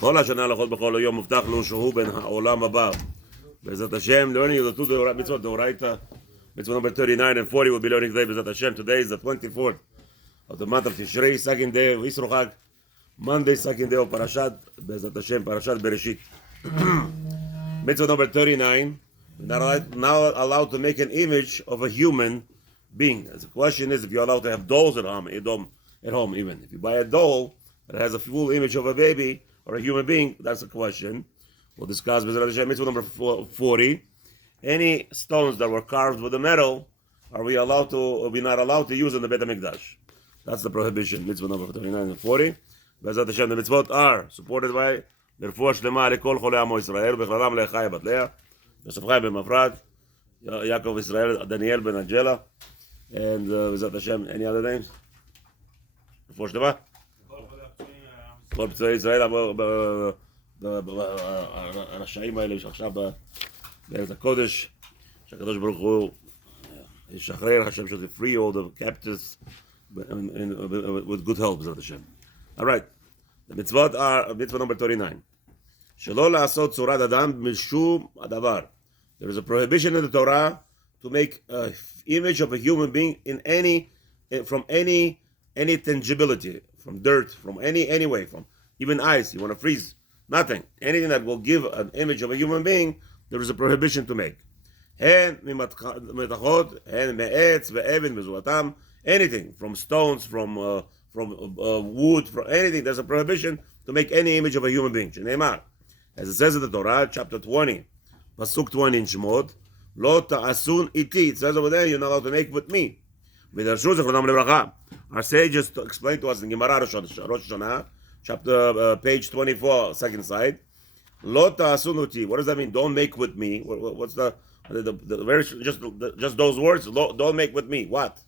כל השנה לכל בכל יום מובטח לו שהוא בין העולם הבא. Bezat Hashem, learning of the two mitzvot, Doraita, mitzvah number 39 and 40 will be learning today. Bezat Hashem, today is the 24th of the month of Tishrei, second day of Yisro Chag, Monday, second day of Parashat, Bezat Hashem, Parashat Bereshit. Mitzvah number 39, we're now allowed to make an image of a human being. The question is if you're allowed to have dolls at home even. If you buy a doll that has a full image of a baby or a human being, that's the question. We'll discuss mitzvah number 40. Any stones that were carved with the metal, are we allowed to, or we not allowed to use in the Beit HaMikdash? That's the prohibition. Mitzvah number 39 and 40. Bezat Hashem, the mitzvot are supported by L'Refuah Shlema Lekol Cholei Amo Yisrael, Bechlalam Le'Chaya Bat Leah, Yosef Chai Ben Mafrat, Yaakov Israel, Daniel Ben Angela, and Bezat Hashem, any other names? L'Refuah Shlema? כל פצועי ישראל, הרשעים האלה שעכשיו בארץ הקודש, שהקדוש ברוך הוא ישחרר, השם should free all the captives with good help, בעזרת השם. Alright, the mitzvot are, mitzvah number 39. שלא לעשות צורת אדם משום הדבר. There is a prohibition in the Torah to make an image of a human being from any tangibility, from dirt, from any way, from even ice, you want to freeze. Nothing. Anything that will give an image of a human being, there is a prohibition to make. Anything from stones, from wood, from anything, there's a prohibition to make any image of a human being. As it says in the Torah, chapter 20, Pasuk 20 in Shemot, Lo ta'asun iti. It says over there, you're not allowed to make with me. Our sages explained to us in Gemara Rosh Hashanah, chapter page 24, second side. Lo ta'asunuti. What does that mean? Don't make with me. What's the very just those words? Don't make with me. What?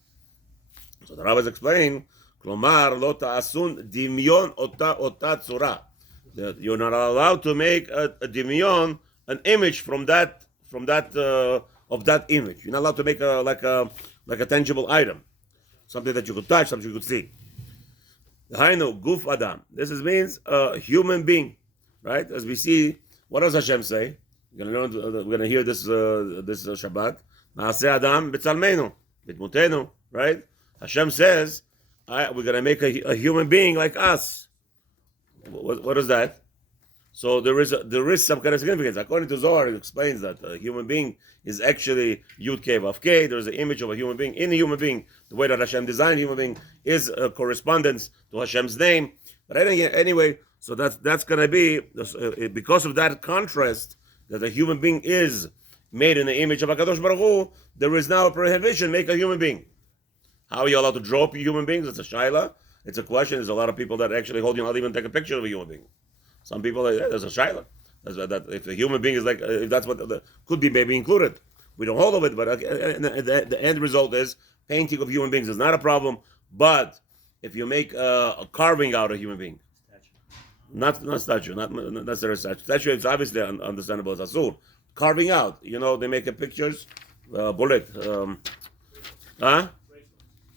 So the rabbis explain. Klomar lo ta'asun dimyon ota tzura. That you're not allowed to make a dimyon, an image from that of that image. You're not allowed to make like a tangible item, something that you could touch, something you could see. Hainu guf adam. This means a human being, right? As we see, what does Hashem say? We're going to hear this Shabbat. Naaseh adam b'tzalmeinu, b'dmutenu, right? Hashem says, we're going to make a human being like us. What is that? So there is some kind of significance. According to Zohar, it explains that a human being is actually Yud Kei Vav Kei. There's an image of a human being. In the human being, the way that Hashem designed a human being is a correspondence to Hashem's name. But anyway, so that's going to be, because of that contrast, that a human being is made in the image of HaKadosh Baruch Hu, there is now a prohibition, make a human being. How are you allowed to draw human beings? It's a shaila. It's a question. There's a lot of people that actually hold you not even take a picture of a human being. Some people, there's a shaila. That if a human being is like, if that's what could be maybe included. We don't hold of it, but the end result is painting of human beings is not a problem. But if you make a carving out of a human being, not statue, not necessarily statue is obviously understandable as asur. Carving out, they make pictures, bullet,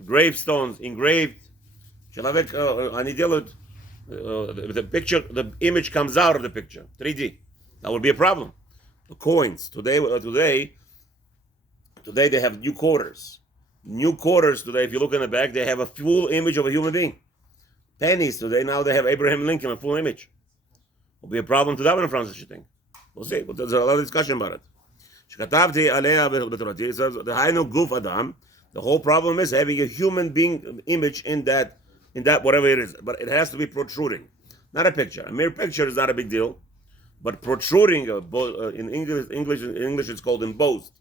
gravestones engraved. The image comes out of the picture, 3D. That would be a problem. The coins today they have new quarters. New quarters today, if you look in the back, they have a full image of a human being. Pennies today, now they have Abraham Lincoln, a full image. Will be a problem to that one in France, you think? We'll see. But there's a lot of discussion about it. The whole problem is having a human being image in that whatever it is, but it has to be protruding, not a picture. A mere picture is not a big deal, but protruding in English it's called embossed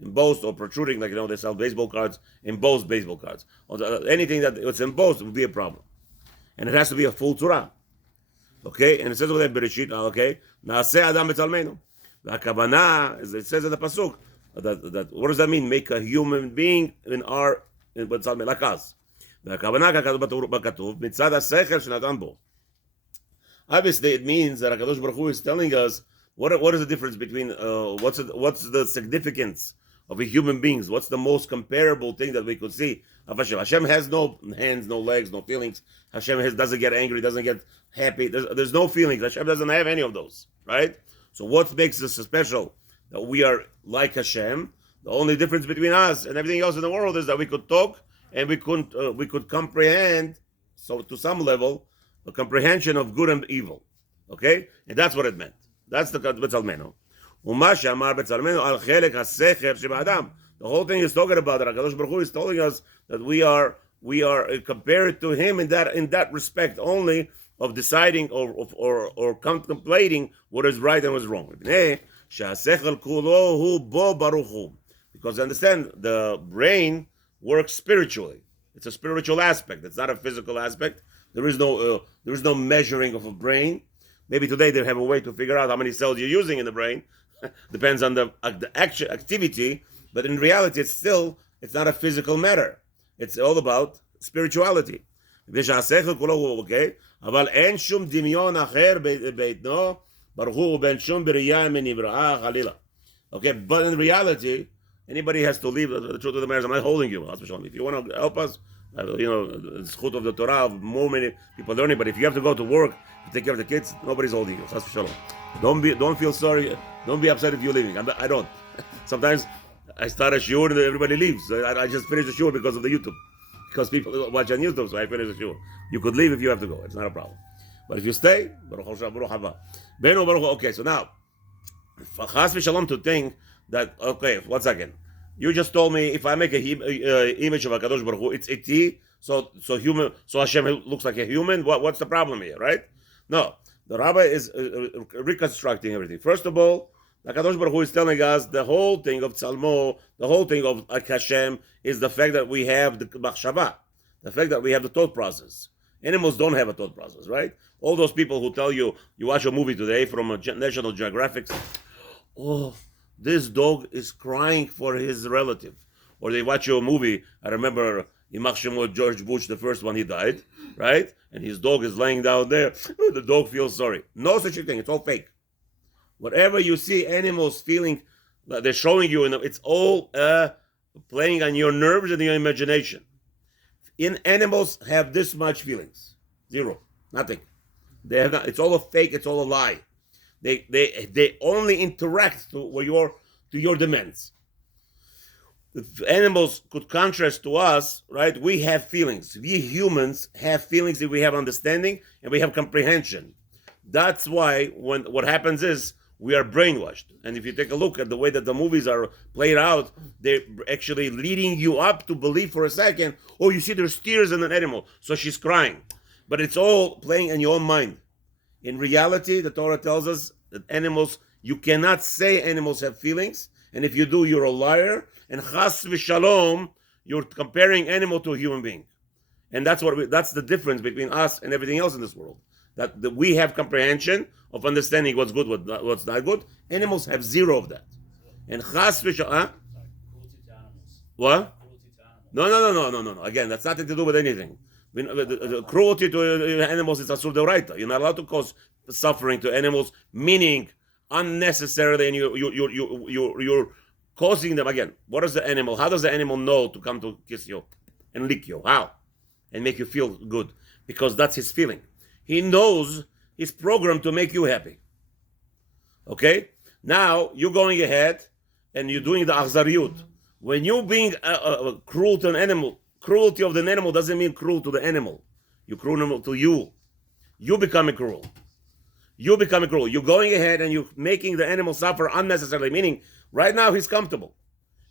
or protruding, like they sell baseball cards, embossed baseball cards. Or anything that it's embossed would be a problem, and it has to be a full Torah. Okay, and it says over there Bereshit. Okay, Naaseh adam b'tzalmeinu. V'akavana, as it says in the pasuk, that what does that mean? Make a human being in b'tzalmeinu, like us. Obviously, it means that HaKadosh Baruch Hu is telling us what is the difference between what's the significance of a human beings. What's the most comparable thing that we could see of Hashem? Hashem has no hands, no legs, no feelings. Hashem doesn't get angry, doesn't get happy. There's no feelings. Hashem doesn't have any of those, right? So what makes us special? That we are like Hashem. The only difference between us and everything else in the world is that we could talk and we could comprehend, so to some level, a comprehension of good and evil. Okay? And that's what it meant. That's the Betzalmenu. The whole thing is talking about that. HaKadosh Baruch Hu is telling us that we are compared to Him in that respect only of deciding or contemplating what is right and what is wrong. Because understand, the brain works spiritually. It's a spiritual aspect. It's not a physical aspect. There is no measuring of a brain. Maybe today they have a way to figure out how many cells you're using in the brain. Depends on the actual activity. But in reality, it's not a physical matter. It's all about spirituality. אבל אין שום דמיון אחר ביתנו, ברוך הוא ובין שום בריאה מנבראה חלילה. Okay, but in reality, anybody has to leave. The truth of the matter is, I'm not holding you. If you want to help us, the zchut of the Torah, of more many people learning. But if you have to go to work to take care of the kids, nobody's holding you. Don't feel sorry. Don't be upset if you're leaving. I don't. Sometimes I start a shiur and everybody leaves. I just finish the shiur because of the YouTube. Because people watch on YouTube, so I finish the shiur. You could leave if you have to go. It's not a problem. But if you stay, Baruch Hashem, Baruch Haba. Okay, so now, Chas v'Shalom to think that, okay, 1 second. You just told me if I make a image of HaKadosh Baruch Hu, it's iti, so Hashem looks like a human. What's the problem here, right? No, the Rabbi is reconstructing everything. First of all, HaKadosh Baruch Hu is telling us the whole thing of Tzalmo, the whole thing of Hashem is the fact that we have the machshava, the fact that we have the thought process. Animals don't have a thought process, right? All those people who tell you watch a movie today from a National Geographic, oh, this dog is crying for his relative. Or they watch a movie, I remember Imach Shemot George Bush, the first one, he died, right? And his dog is laying down there. The dog feels sorry. No such a thing. It's all fake. Whatever you see animals feeling, they're showing you, it's all playing on your nerves and your imagination. Animals have this much feelings. Zero. Nothing. They have not, it's all a fake, it's all a lie. They only interact to your demands. If animals could contrast to us, right? We have feelings. We humans have feelings, that we have understanding and we have comprehension. That's why what happens is we are brainwashed. And if you take a look at the way that the movies are played out, they're actually leading you up to believe for a second, oh, you see there's tears in an animal, so she's crying. But it's all playing in your own mind. In reality, the Torah tells us that animals, you cannot say animals have feelings, and if you do, you're a liar, and chas v'shalom, you're comparing animal to a human being. And that's the difference between us and everything else in this world. That we have comprehension of understanding what's good, what's not good. Animals have zero of that. And chas v'shalom, Cruelty to animals. what? Cruelty to animals. No. Again, that's nothing to do with anything. The cruelty to animals is asur d'oraita. You're not allowed to cause suffering to animals, meaning unnecessarily, and you're causing them. Again, what is the animal? How does the animal know to come to kiss you and lick you? How? And make you feel good? Because that's his feeling. He knows he's programmed to make you happy. Okay? Now, you're going ahead and you're doing the achzariyut. When you're being cruel to an animal, cruelty of the animal doesn't mean cruel to the animal. You're cruel to you. You becoming cruel. You're going ahead and you're making the animal suffer unnecessarily, meaning right now he's comfortable.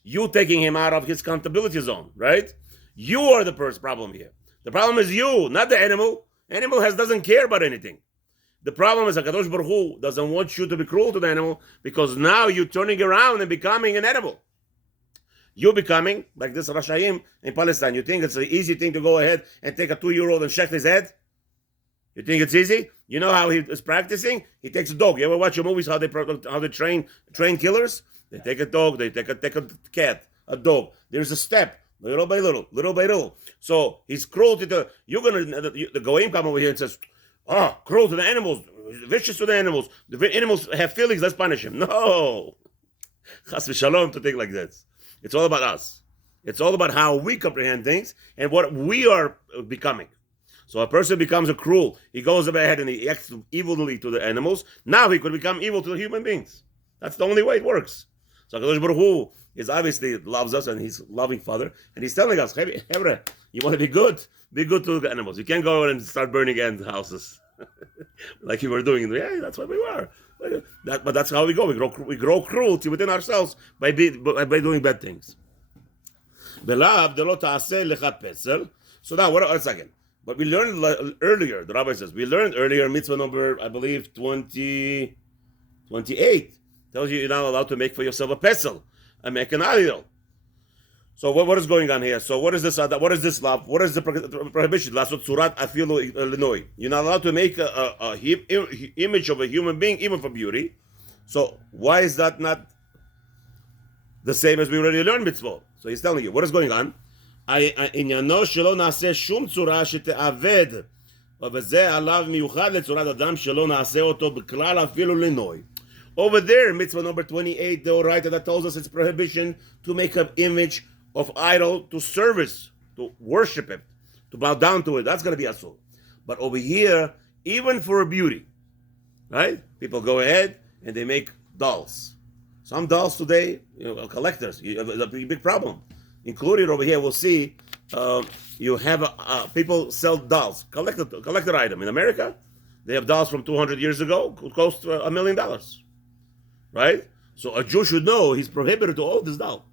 You taking him out of his comfortability zone, right? You are the first problem here. The problem is you, not the animal. Animal doesn't care about anything. The problem is HaKadosh Baruch Hu doesn't want you to be cruel to the animal because now you're turning around and becoming an animal. You're becoming like this Rashayim in Palestine. You think it's an easy thing to go ahead and take a 2-year-old and shake his head? You think it's easy? You know how he is practicing? He takes a dog. You ever watch your movies how they train killers? They take a dog, they take a cat, a dog. There's a step, little by little. So he's cruel to the Goyim come over here and says, cruel to the animals, vicious to the animals. The animals have feelings, let's punish him. No. Chas v'shalom to think like this. It's all about us. It's all about how we comprehend things and what we are becoming. So a person becomes a cruel. He goes ahead and he acts evilly to the animals. Now he could become evil to the human beings. That's the only way it works. So HaKadosh Baruch Hu is obviously loves us and he's loving Father. And he's telling us, hey, Hebrew, you want to be good to the animals. You can't go and start burning ant houses like you were doing. Yeah, that's what we were. But that's how we go. We grow cruelty within ourselves by doing bad things. So now, one second. But we learned earlier, the rabbi says, we learned earlier, mitzvah number, I believe, 28, tells you you're not allowed to make for yourself a pesel, make an idol. So what is going on here? So what is this law? What is the prohibition? You're not allowed to make a image of a human being, even for beauty. So why is that not the same as we already learned mitzvot? So he's telling you, what is going on? עניינו שלא נעשה שום צורה שתעבד, וזה עליו מיוחד לצורת אדם שלא נעשה אותו בכלל אפילו לנוי. Over there, mitzvah number 28, the oraita that tells us it's prohibition to make an image of idol to service, to worship it, to bow down to it. That's going to be asur. But over here, even for beauty, right? People go ahead and they make dolls. Some dolls today, collectors, a big problem. Included over here, we'll see you have people sell dolls, collector item. In America, they have dolls from 200 years ago, close to $1 million, right? So a Jew should know he's prohibited to own this doll.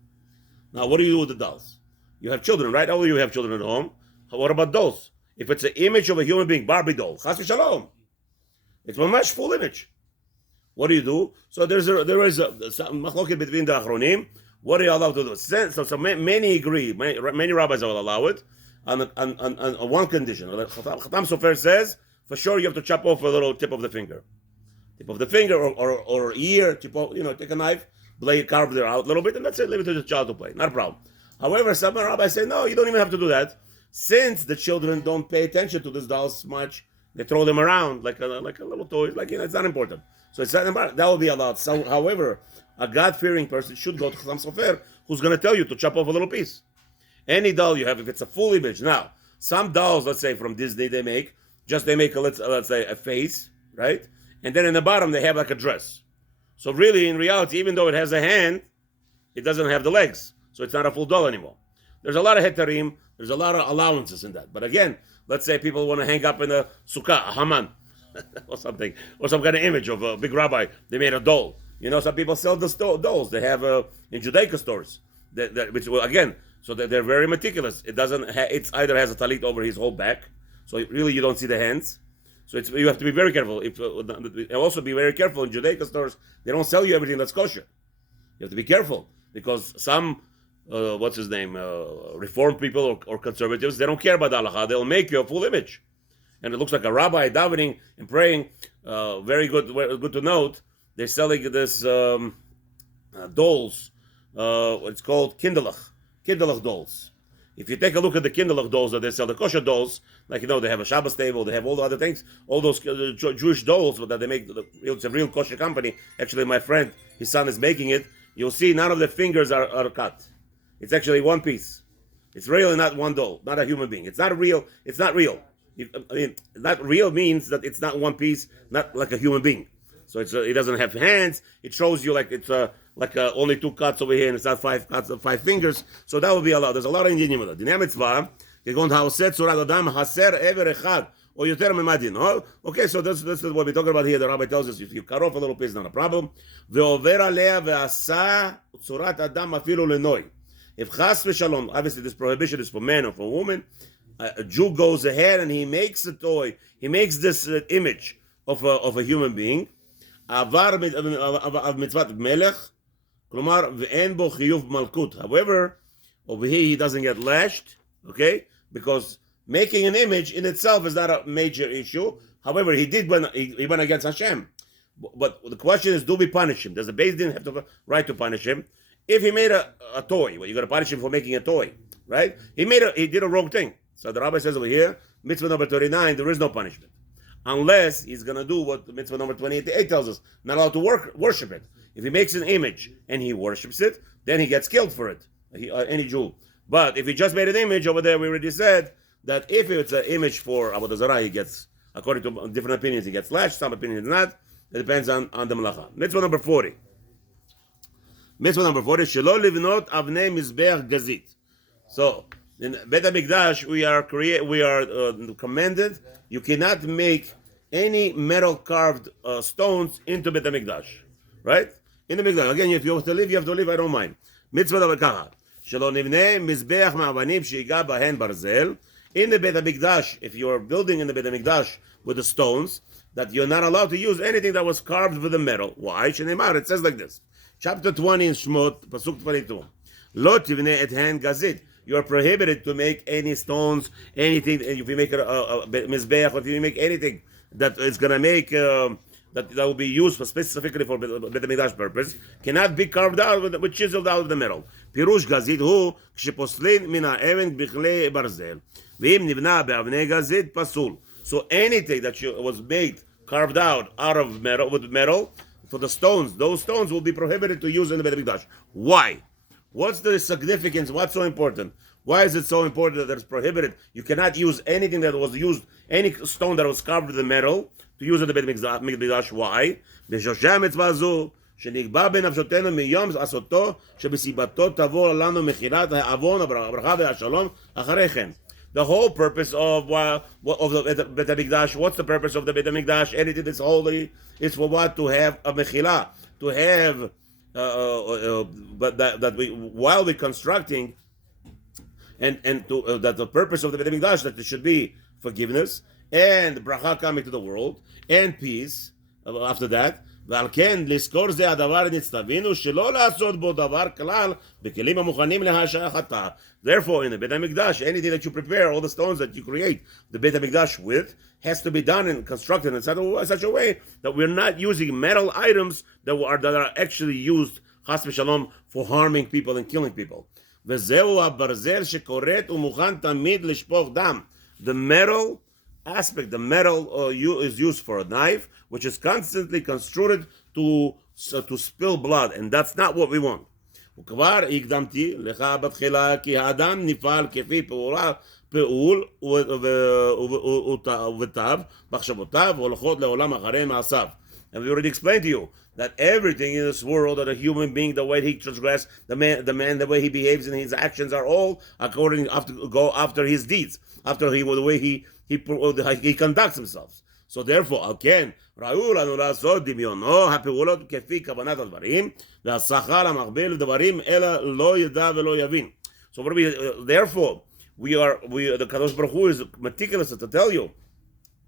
Now, what do you do with the dolls? You have children, right? All you have children at home. What about dolls? If it's an image of a human being, Barbie doll, chas v'shalom, it's a much full image. What do you do? So there is a machloket between the achronim. What are you allowed to do? So many agree, many rabbis will allow it on one condition. Chatam Sofer says, for sure you have to chop off a little tip of the finger. Tip of the finger or ear, take a knife, blade, carve it out a little bit, and that's it, leave it to the child to play. Not a problem. However, some rabbis say, no, you don't even have to do that. Since the children don't pay attention to these dolls much, they throw them around like a little toy, it's not important. So it's not important. That will be allowed. So, however, a God-fearing person should go to Chatam Sofer, who's going to tell you to chop off a little piece. Any doll you have, if it's a full image. Now, some dolls, let's say from Disney, they make let's say a face, right? And then in the bottom they have like a dress. So really, in reality, even though it has a hand, it doesn't have the legs. So it's not a full doll anymore. There's a lot of hetarim. There's a lot of allowances in that. But again, let's say people want to hang up in a sukkah, a Haman, or something, or some kind of image of a big rabbi. They made a doll. Some people sell the dolls. They have in Judaica stores, which again, so they're very meticulous. It doesn't. It's either has a talit over his whole back, so really you don't see the hands. So you have to be very careful. Also be very careful in Judaica stores. They don't sell you everything that's kosher. You have to be careful because some reformed people or conservatives, they don't care about the halakha. They'll make you a full image, and it looks like a rabbi davening and praying. Very good to note. They're selling this dolls. It's called Kinderlach dolls. If you take a look at the Kinderlach dolls that they sell, the kosher dolls, they have a Shabbos table, they have all the other things, all those Jewish dolls that they make. It's a real kosher company. Actually, my friend, his son is making it. You'll see none of the fingers are cut. It's actually one piece. It's really not one doll, not a human being. It's not real. It's not real. Not real means that it's not one piece, not like a human being. So it doesn't have hands. It shows you like it's only 2 cuts over here, and it's not 5 cuts of 5 fingers. So that will be allowed. There's a lot of Indian with it. Dinei mitzvah, כגון העושה צורת אדם חסר איבר אחד או יותר ממדין. Okay, so this is what we're talking about here. The rabbi tells us if you cut off a little piece, not a problem. ועובר עליה ועשה צורת אדם אפילו לנוי. If chas v'shalom, obviously this prohibition is for man or for woman. A Jew goes ahead and he makes a toy. He makes this image of a human being. עבר מצוות מלך, כלומר, ואין בו חיוב מלכות. However, over here he doesn't get lashed, okay? Because making an image in itself is not a major issue. However, he went against Hashem. But the question is, do we punish him? Does the Beis Din have the right to punish him? If he made a toy, well, you're going to punish him for making a toy, right? He did a wrong thing. So the rabbi says over here, mitzvah number 39, there is no punishment. Unless he's going to do what the mitzvah number 28 tells us, not allowed to worship it. If he makes an image and he worships it, then he gets killed for it. any Jew. But if he just made an image over there, we already said that if it's an image for Avodah Zarah, he gets, according to different opinions, he gets lashed. Some opinions not. It depends on the malacha. Mitzvah number 40. Mitzvah number 40. Shelo livnot avnei mizbeach gazit. So in Bet HaMikdash, we are commanded. You cannot make any metal carved stones into Bet HaMikdash, right? In the Mikdash. Again, if you have to live, you have to live. I don't mind. Mitzvah number kaha. Shelo nivnei mizbeach ma'avanim she'iga bahen barzel. In the Bet HaMikdash, if you are building in the Bet HaMikdash with the stones, that you're not allowed to use anything that was carved with the metal. Why? Sheneimar, it says like this. Chapter 20 in Shmot, Pasuk 22. Lo tivnei et hen gazit. You are prohibited to make any stones, anything. If you make a mizbeach, or if you make anything that is going to make that will be used for specifically for Bet HaMikdash purpose, cannot be carved out with chiseled out of the metal. Pirush gazit hu ksheposlin min ha'even bichlei barzel ve'im nivna be'avnei gazit pasul. So anything that was made, carved out of metal, with metal, for the stones, those stones will be prohibited to use in the Bet HaMikdash. Why? What's the significance? What's so important? Why is it so important that it's prohibited? You cannot use anything that was used, any stone that was carved with the metal, to use in the Bet HaMikdash. Why? בשושי המצווה הזו, שנקבע בנפשותנו מיום עשותו, שבסיבתו תבוא לנו מחילת העוון, הברכה והשלום אחרי כן. The whole purpose of the Bet HaMikdash, what's the purpose of the Bet HaMikdash? Anything that's holy is for what? To have a mechila, to have, but that we, while we're constructing, and to that the purpose of the Bet HaMikdash, that there should be forgiveness and bracha coming to the world and peace after that. ועל כן, לזכור זה הדבר נצטווינו שלא לעשות בו דבר כלל בכלים המוכנים להשחתה. Therefore, in the Bet HaMikdash, anything that you prepare, all the stones that you create the Bet HaMikdash with, has to be done and constructed in such a way that we're not using metal items that are actually used, chas v'shalom, for harming people and killing people. וזהו הברזל שכורת ומוכן תמיד לשפוך דם. The metal aspect, the metal is used for a knife, which is constantly construed to spill blood, and that's not what we want. וכבר הקדמתי לך בתחילה כי האדם נפעל כפי פעול ובתיו, מחשבותיו הולכות לעולם אחרי מעשיו. And we already explained to you that everything in this world, that a human being, the way he transgresses, the man, the way he behaves and his actions are all according go after his deeds, after the way he conducts himself. So therefore, again, ראו לנו לעשות דמיונו הפעולות כפי כוונת הדברים והשכר המקביל לדברים אלא לא ידע ולא יבין. So therefore, the Kadosh Baruch Hu is meticulous to tell you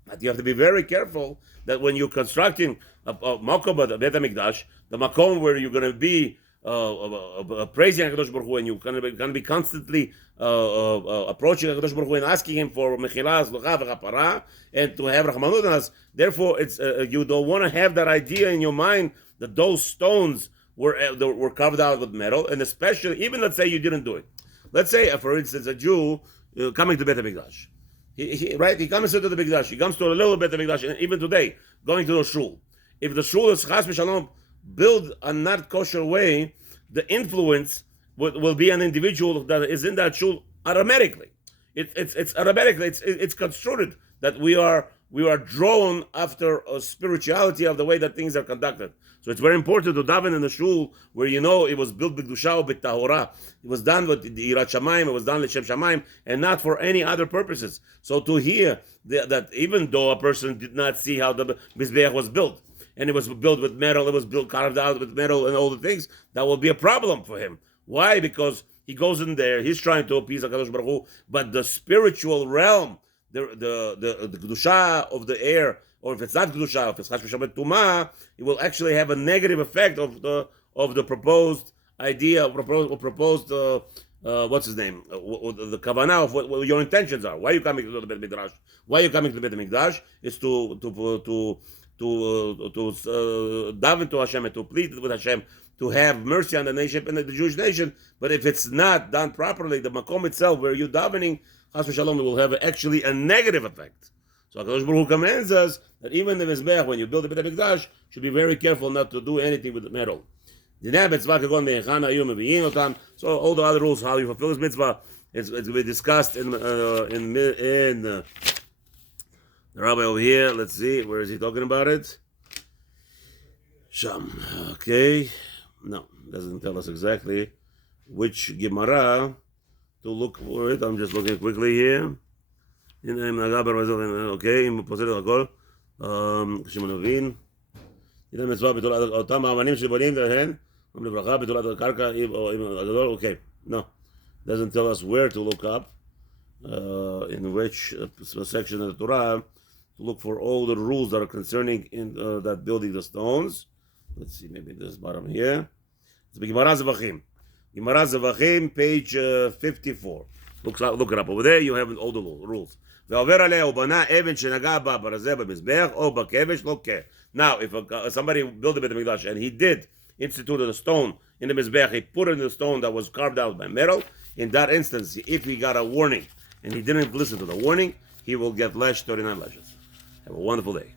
that you have to be very careful that when you're constructing a makom of the Bet HaMikdash, the makom where you're going to be praising HaKadosh Baruch Hu, and you're going to be constantly approaching HaKadosh Baruch Hu and asking him for mechila, zlucha, v'chapara, and to have rachmanut on us. Therefore, it's you don't want to have that idea in your mind that those stones were carved out with metal, and especially, even let's say you didn't do it. Let's say, for instance, a Jew coming to Bet HaMikdash. He comes to the Mikdash, he comes to a little bit of Mikdash, and even today, going to the shul. If the shul is chas v'shalom built a not kosher way, the influence will be an individual that is in that shul automatically. It's automatically, it's construed that we are drawn after a spirituality of the way that things are conducted. So it's very important to daven in the shul where it was built b'kedusha or b'tahora. It was done with the Yirat Shamayim, it was done l'shem Shamayim, and not for any other purposes. So to hear that even though a person did not see how the Mizbeach was built, and it was built with metal, it was carved out with metal and all the things, that will be a problem for him. Why? Because he goes in there, he's trying to appease HaKadosh Baruch Hu, but the spiritual realm, the kedusha of the air, or if it's not kedusha, if it's chash v'shabbat tumah, it will actually have a negative effect of the proposed idea, proposed what's his name, the kavanah of what your intentions are. Why are you coming to the Bet Midrash? Why are you coming to the Bet Midrash? Is to daven to Hashem and to plead with Hashem to have mercy on the nation and the Jewish nation. But if it's not done properly, the makom itself where you're davening, chas v'shalom, will have actually a negative effect. So HaKadosh Baruch Hu commands us that even the Mizbeach, when you build the Bet HaMikdash, should be very careful not to do anything with the metal. So all the other rules, how you fulfill this mitzvah, it's going to be discussed in the rabbi over here. Let's see, where is he talking about it? Sham. Okay. No, doesn't tell us exactly which Gemara to look for it. I'm just looking quickly here. Okay, okay, no, doesn't tell us where to look up, in which section of the Torah to look for all the rules that are concerning in that building the stones. Let's see, maybe this bottom here. It's Gemara Zavachim. Gemara Zavachim, page 54. Look it up over there. You have all the rules. Now, if somebody built a Beit HaMikdash and he did institute a stone in the Mizbech, he put in the stone that was carved out by metal. In that instance, if he got a warning and he didn't listen to the warning, he will get 39 lashes. Have a wonderful day.